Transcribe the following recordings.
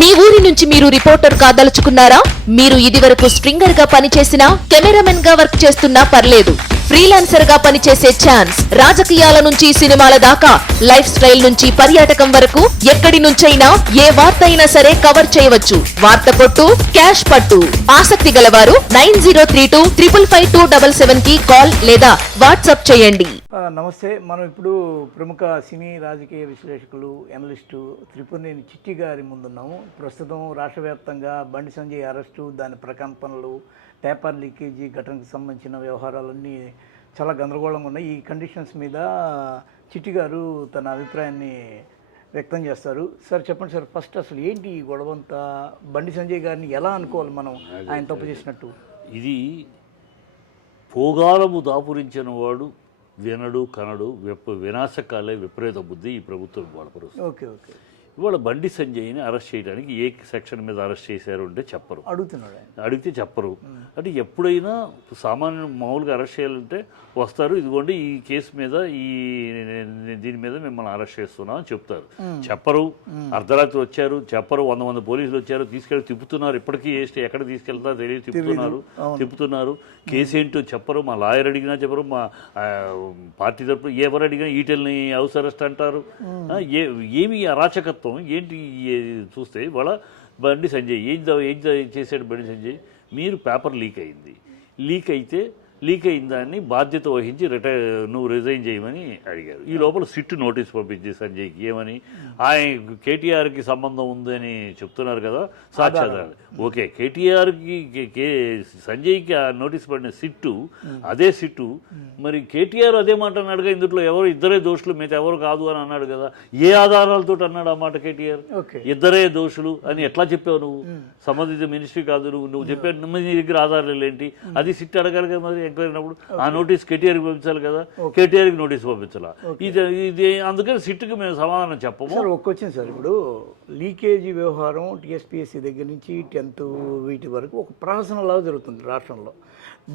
మీ ఊరి నుంచి మీరు రిపోర్టర్ కాదలుచుకున్నారా? మీరు ఇదివరకు స్ట్రింగర్ గా పనిచేసినా, కెమెరామెన్ గా వర్క్ చేస్తున్నా పర్లేదు. ఫ్రీలాన్సర్ గా పనిచేసే ఛాన్స్. రాజకీయాల నుంచి సినిమాల దాకా, లైఫ్ స్టైల్ నుంచి పర్యాటకం వరకు ఎక్కడి నుంచైనా ఏ వార్త అయినా సరే కవర్ చేయవచ్చు. వార్త కొట్టు, క్యాష్ పట్టు. ఆసక్తి గలవారు 9032555277 కి కాల్ లేదా వాట్సాప్ చేయండి. నమస్తే. మనం ఇప్పుడు ప్రముఖ సినీ రాజకీయ విశ్లేషకులు ఎనలిస్టు త్రిపురనేని చిట్టి గారి ముందున్నాము. ప్రస్తుతం రాష్ట్ర వ్యాప్తంగా బండి సంజయ్ అరెస్టు, దాని ప్రకంపనలు, పేపర్ లీకేజీ ఘటనకు సంబంధించిన వ్యవహారాలన్నీ చాలా గందరగోళంగా ఉన్నాయి. ఈ కండిషన్స్ మీద చిట్టి గారు తన అభిప్రాయాన్ని వ్యక్తం చేస్తారు. సార్ చెప్పండి సార్, ఫస్ట్ అసలు ఏంటి ఈ గొడవంతా? బండి సంజయ్ గారిని ఎలా అనుకోవాలి మనం ఆయన తప్పు చేసినట్టు? ఇది పోగాలము దాపురించిన వాడు వినడు కనడు వినాశకాలే విపరీత బుద్ధి ఈ ప్రభుత్వం బలపరుస్తుంది. Okay okay. ఇవాళ బండి సంజయ్ని అరెస్ట్ చేయడానికి ఏ సెక్షన్ మీద అరెస్ట్ చేశారు అంటే చెప్పరు. అడిగితే చెప్పరు. అంటే ఎప్పుడైనా సామాన్య మామూలుగా అరెస్ట్ చేయాలంటే వస్తారు, ఇదిగోండి ఈ కేసు మీద దీని మీద మిమ్మల్ని అరెస్ట్ చేస్తున్నాం అని చెప్తారు. చెప్పరు. అర్ధరాత్రి వచ్చారు చెప్పరు. 100 మంది పోలీసులు వచ్చారు, తీసుకెళ్ళి తిప్పుతున్నారు. ఇప్పటికీ ఎక్కడ తీసుకెళ్తారో తెలియదు, తిప్పుతున్నారు. కేసు ఏంటో చెప్పరు. మా లాయర్ అడిగినా చెప్పరు, మా పార్టీ తరపున ఎవరు అడిగినా ఈటెల్ని హౌస్ అరెస్ట్ అంటారు. ఏమి అరాచకత్వం ఏంటి చూస్తే వాళ్ళ బండి సంజయ్ ఏం చేశాడు? బండి సంజయ్, మీరు పేపర్ లీక్ అయిన దాన్ని బాధ్యత వహించి నువ్వు రిజైన్ చేయమని అడిగారు. ఈ లోపల సిట్ నోటీస్ పంపించి సంజయ్కి ఏమని, ఆయన కేటీఆర్కి సంబంధం ఉందని చెప్తున్నారు కదా సాక్ష్యాధారాలు. ఓకే, కేటీఆర్కి సంజయ్కి ఆ నోటీస్ పడిన సిట్టు, అదే సిట్టు మరి కేటీఆర్ అదే మాట అన్నాడుగా, ఇందులో ఇద్దరే దోషులు మిగతా ఎవరు కాదు అని అన్నాడు కదా. ఏ ఆధారాలతో అన్నాడు ఆ మాట కేటీఆర్? ఇద్దరే దోషులు అని ఎట్లా చెప్పావు నువ్వు? సంబంధిత మినిస్ట్రీ కాదు నువ్వు చెప్పావు, నీ దగ్గర ఆధారాలు ఏంటి? అది సిట్ అడగాలి కదా మరి ఎంక్వైరీ అయినప్పుడు. ఆ నోటీస్ కేటీఆర్కి పంపించాలి కదా, కేటీఆర్కి నోటీస్ పంపించాలా? ఇది అందుకని సిట్కి మేము సమాధానం చెప్పము. ఒక్కొచ్చింది సార్, ఇప్పుడు లీకేజీ వ్యవహారం టీఎస్పీఎస్సీ దగ్గర నుంచి 10th వీటి వరకు ఒక ప్రహసనలా జరుగుతుంది రాష్ట్రంలో.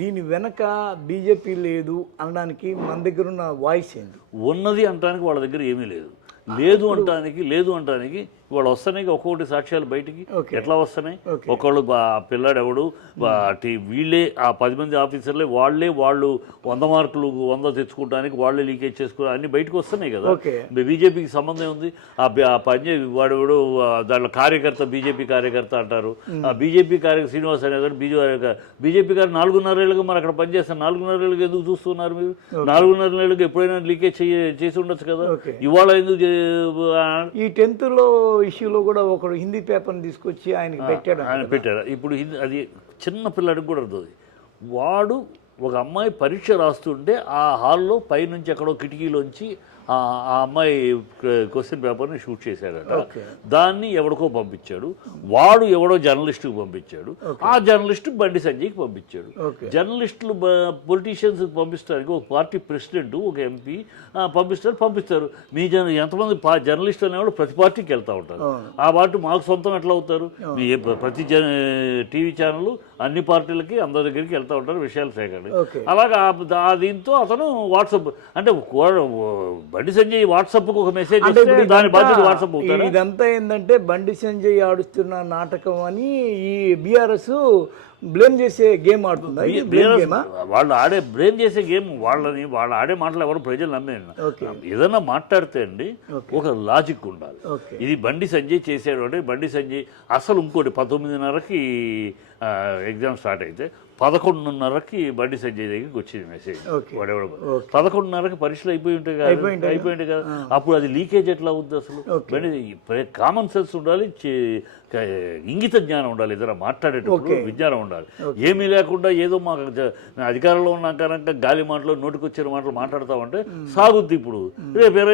దీని వెనక బీజేపీ లేదు అనడానికి మన దగ్గర ఉన్న వాయిస్ ఏంటి? ఉన్నది అనడానికి వాళ్ళ దగ్గర ఏమీ లేదు. లేదు అంటానికి వాళ్ళు వస్తున్నాయి ఒక్కొక్కటి సాక్ష్యాలు బయటికి. ఎట్లా వస్తున్నాయి? ఒకళ్ళు పిల్లాడు ఎవడు వీళ్ళే ఆ 10 మంది ఆఫీసర్లే వాళ్ళు 100 మార్కులు 100 తెచ్చుకోవడానికి వాళ్ళే లీకేజ్ చేసుకోవడం అన్ని బయటకు వస్తున్నాయి కదా. బీజేపీకి సంబంధం ఉంది. ఆ పని వాడు దాంట్లో కార్యకర్త బీజేపీ కార్యకర్త అంటారు. ఆ బీజేపీ కార్యకర్త శ్రీనివాస్ అనేవాడు బీజేపీ గారు 4.5 ఏళ్ళుగా మరి అక్కడ పనిచేస్తారు. 4.5 ఏళ్ళుగా ఎందుకు చూస్తున్నారు మీరు? 4.5 ఏళ్ళుగా ఎప్పుడైనా లీకేజ్ చేసి ఉండొచ్చు కదా. ఇవాళ ఎందుకు ఈ 10th ఇష్యూలో కూడా ఒకడు హిందీ పేపర్ని తీసుకొచ్చి ఆయన పెట్టాడు. ఇప్పుడు అది చిన్న పిల్లాడికి కూడా అర్థం. వాడు ఒక అమ్మాయి పరీక్ష రాస్తుంటే ఆ హాల్లో పైనుంచి ఎక్కడో కిటికీలోంచి ఆ అమ్మాయి క్వశ్చన్ పేపర్ని షూట్ చేశాడట. దాన్ని ఎవడికో పంపించాడు. వాడు ఎవడో జర్నలిస్టుకి పంపించాడు. ఆ జర్నలిస్టు బండి సంజయ్కి పంపించాడు. జర్నలిస్టులు పొలిటీషియన్స్ పంపిస్తానికి ఒక పార్టీ ప్రెసిడెంట్, ఒక ఎంపీ పంపిస్తారు. మీ ఎంతమంది జర్నలిస్టు అనేవాడు ప్రతి పార్టీకి వెళ్తూ ఉంటారు. ఆ పార్టీ మాకు సొంతం ఎట్లా అవుతారు? ప్రతి టీవీ ఛానల్ అన్ని పార్టీలకి అందరి దగ్గరికి వెళ్తూ ఉంటారు విషయాలు సేకరణ. అలాగా దీంతో అతను వాట్సాప్ అంటే బండి సంజయ్ వాట్సాప్కి ఒక మెసేజ్ దాని బాధ్యత వాట్సాప్ అవుతారు. ఇదంతా ఏంటంటే బండి సంజయ్ ఆడుతున్న నాటకం అని ఈ బీఆర్ఎస్ బ్లేమ్ చేసే గేమ్ ఆడుతుందా? వాళ్ళు బ్లేమ్ చేసే గేమ్. వాళ్ళు ఆడే మాటలు ఎవరు ప్రజలు నమ్మేది. ఏదన్నా మాట్లాడితే అండి ఒక లాజిక్ ఉండాలి. ఇది బండి సంజయ్ చేసాడు అంటే బండి సంజయ్ అసలు ఇంకోటి 19:30కి ఎగ్జామ్ స్టార్ట్ అయితే 11:30కి బండి సంజయ్ దగ్గరికి వచ్చింది మెసేజ్. వాడెవడ 11:30కి పరీక్షలు అయిపోయింటాయి కదా. అప్పుడు అది లీకేజ్ ఎట్లా అవుద్ది? అసలు కామన్ సెన్స్ ఉండాలి, ఇంగిత జ్ఞానం ఉండాలి, ఏదైనా మాట్లాడేటప్పుడు విజ్ఞానం ఉండాలి. ఏమీ లేకుండా ఏదో మాకు అధికారంలో ఉన్నాక గాలి మాటలు నోటికొచ్చిన మాటలు మాట్లాడతామంటే సాగుద్ది. ఇప్పుడు రేపు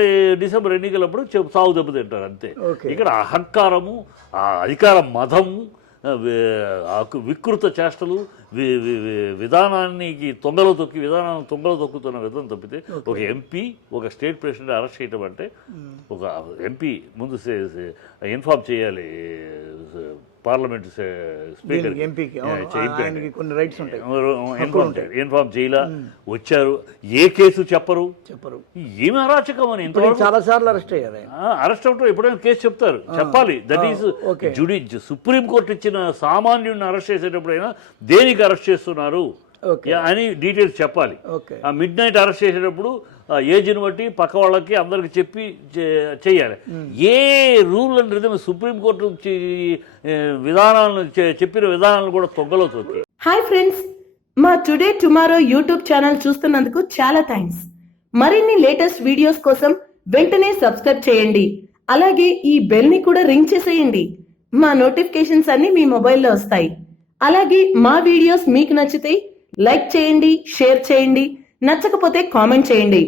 డిసెంబర్ ఎన్నికలప్పుడు సాగు దెబ్బతింటారు అంతే. ఇక్కడ అహంకారము, అధికార మదము, వికృత చేష్టలు, విధానాన్ని తొంగలో తొక్కుతున్న విధానం తప్పితే ఒక ఎంపీ ఒక స్టేట్ ప్రెసిడెంట్ అరెస్ట్ చేయటం అంటే ఒక ఎంపీ ముందు ఇన్ఫార్మ్ చేయాలి పార్లమెంట్ స్పీకర్ ఎంపీకి ఆయనకి కొన్ని రైట్స్ ఉంటాయి. ఇన్ఫార్మ్ చేయలా, వచ్చారు, ఏ కేసు చెప్పరు. ఏమి అరాచకం అని చాలా సార్లు అరెస్ట్ అయ్యారు. అరెస్ట్ అవటం ఎప్పుడైనా కేసు చెప్తారు, చెప్పాలి. దట్ ఈస్ సుప్రీంకోర్టు ఇచ్చిన సామాన్యుడిని అరెస్ట్ చేసేటప్పుడైనా దేనికి అరెస్ట్ చేస్తున్నారు అని డీటెయిల్స్ చెప్పాలి. ఆ మిడ్ నైట్ అరెస్ట్ చేసేటప్పుడు ఏజ్ని బట్టి పక్క వాళ్ళకి అందరికి చెప్పి చేయాలి. ఏ రూల్ అండ్ రిథమ్ సుప్రీంకోర్టు విధానాలను చెప్పిన విధానాలను కూడా తొగ్గలవుతుంది. హాయ్ ఫ్రెండ్స్, మా టుడే టుమారో యూట్యూబ్ ఛానల్ చూస్తున్నందుకు చాలా థ్యాంక్స్. మరిన్ని లేటెస్ట్ వీడియోస్ కోసం వెంటనే సబ్స్క్రైబ్ చేయండి. అలాగే ఈ బెల్ ని కూడా రింగ్ చేసేయండి. మా నోటిఫికేషన్స్ అన్ని మీ మొబైల్లో వస్తాయి. అలాగే మా వీడియోస్ మీకు నచ్చితే లైక్ చేయండి, షేర్ చేయండి, నచ్చకపోతే కామెంట్ చేయండి.